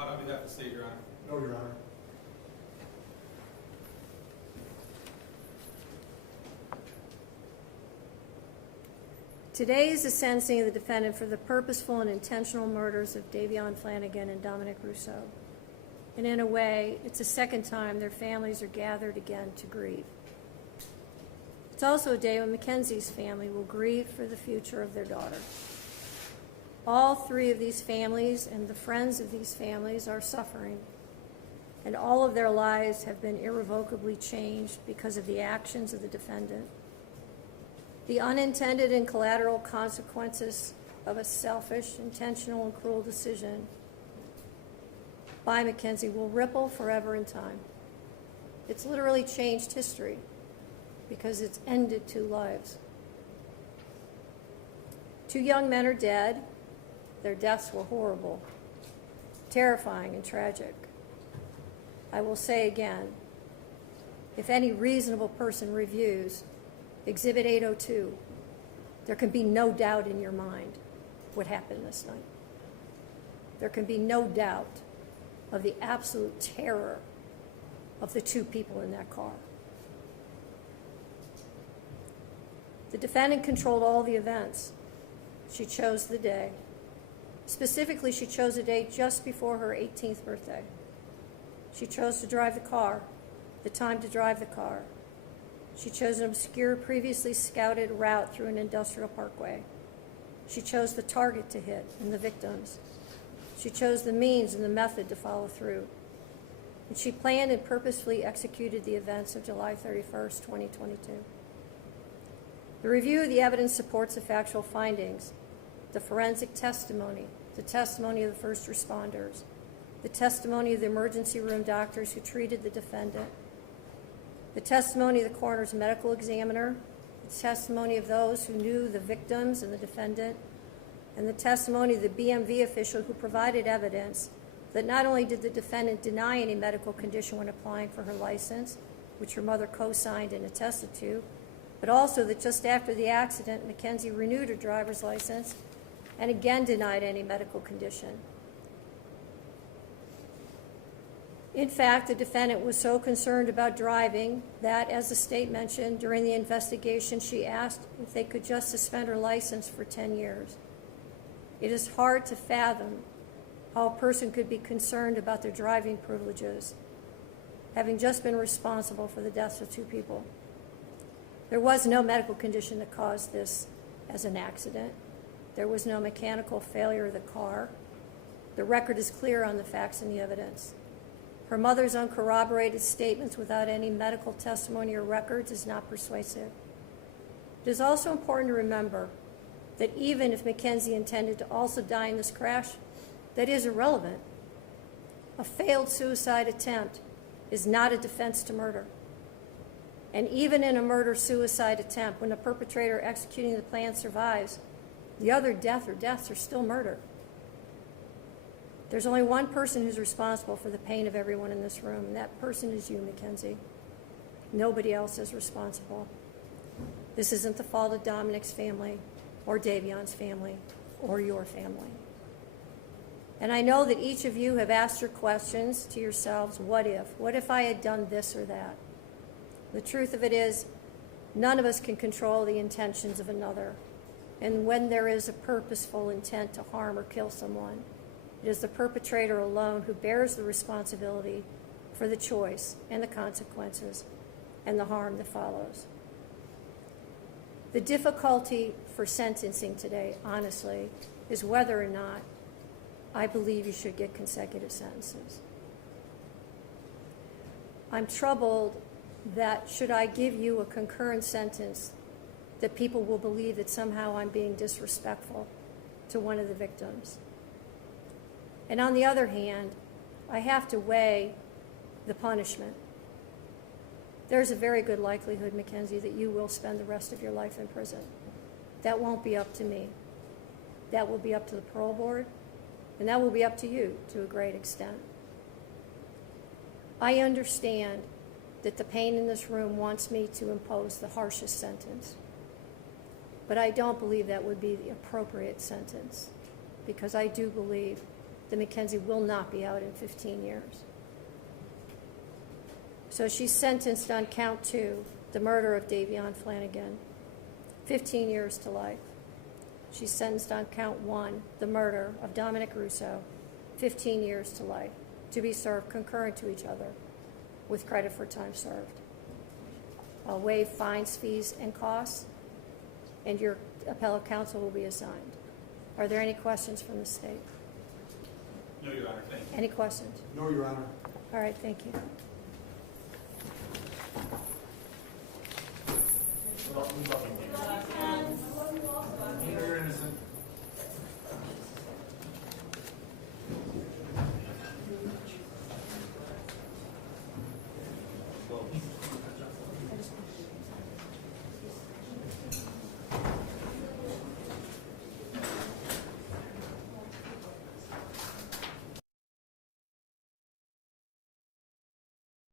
Not on behalf of the state, Your Honor. No, Your Honor. Today is the sentencing of the defendant for the purposeful and intentional murders of Davion Flanagan and Dominic Russo. And in a way, it's the second time their families are gathered again to grieve. It's also a day when Mackenzie's family will grieve for the future of their daughter. All three of these families and the friends of these families are suffering, and all of their lives have been irrevocably changed because of the actions of the defendant. The unintended and collateral consequences of a selfish, intentional, and cruel decision by Mackenzie will ripple forever in time. It's literally changed history because it's ended two lives. Two young men are dead. Their deaths were horrible, terrifying, and tragic. I will say again, if any reasonable person reviews Exhibit 802, there can be no doubt in your mind what happened this night. There can be no doubt of the absolute terror of the two people in that car. The defendant controlled all the events. She chose the day. Specifically, she chose a day just before her 18th birthday. She chose to drive the car, the time to drive the car. She chose an obscure, previously scouted route through an industrial parkway. She chose the target to hit and the victims. She chose the means and the method to follow through. And she planned and purposefully executed the events of July 31st, 2022. The review of the evidence supports the factual findings, the forensic testimony, the testimony of the first responders, the testimony of the emergency room doctors who treated the defendant, the testimony of the coroner's medical examiner, the testimony of those who knew the victims and the defendant, and the testimony of the BMV official who provided evidence that not only did the defendant deny any medical condition when applying for her license, which her mother co-signed and attested to, but also that just after the accident, Mackenzie renewed her driver's license and again denied any medical condition. In fact, the defendant was so concerned about driving that, as the state mentioned, during the investigation, she asked if they could just suspend her license for 10 years. It is hard to fathom how a person could be concerned about their driving privileges, having just been responsible for the deaths of two people. There was no medical condition that caused this as an accident. There was no mechanical failure of the car. The record is clear on the facts and the evidence. Her mother's uncorroborated statements without any medical testimony or records is not persuasive. It is also important to remember that even if Mackenzie intended to also die in this crash, that is irrelevant. A failed suicide attempt is not a defense to murder. And even in a murder-suicide attempt, when the perpetrator executing the plan survives, the other death or deaths are still murder. There's only one person who's responsible for the pain of everyone in this room, and that person is you, Mackenzie. Nobody else is responsible. This isn't the fault of Dominic's family or Davion's family or your family. And I know that each of you have asked your questions to yourselves, what if? What if I had done this or that? The truth of it is, none of us can control the intentions of another. And when there is a purposeful intent to harm or kill someone, it is the perpetrator alone who bears the responsibility for the choice and the consequences and the harm that follows. The difficulty for sentencing today, honestly, is whether or not I believe you should get consecutive sentences. I'm troubled that should I give you a concurrent sentence, that people will believe that somehow I'm being disrespectful to one of the victims. And on the other hand, I have to weigh the punishment. There's a very good likelihood, Mackenzie, that you will spend the rest of your life in prison. That won't be up to me. That will be up to the parole board, and that will be up to you to a great extent. I understand that the pain in this room wants me to impose the harshest sentence, but I don't believe that would be the appropriate sentence, because I do believe that Mackenzie will not be out in 15 years. So she's sentenced on count 2, the murder of Davion Flanagan, 15 years to life. She's sentenced on count 1, the murder of Dominic Russo, 15 years to life, to be served concurrent to each other with credit for time served. I'll waive fines, fees, and costs, and your appellate counsel will be assigned. Are there any questions from the state? No, Your Honor, thank you. Any questions? No, Your Honor. All right, thank you. You're innocent.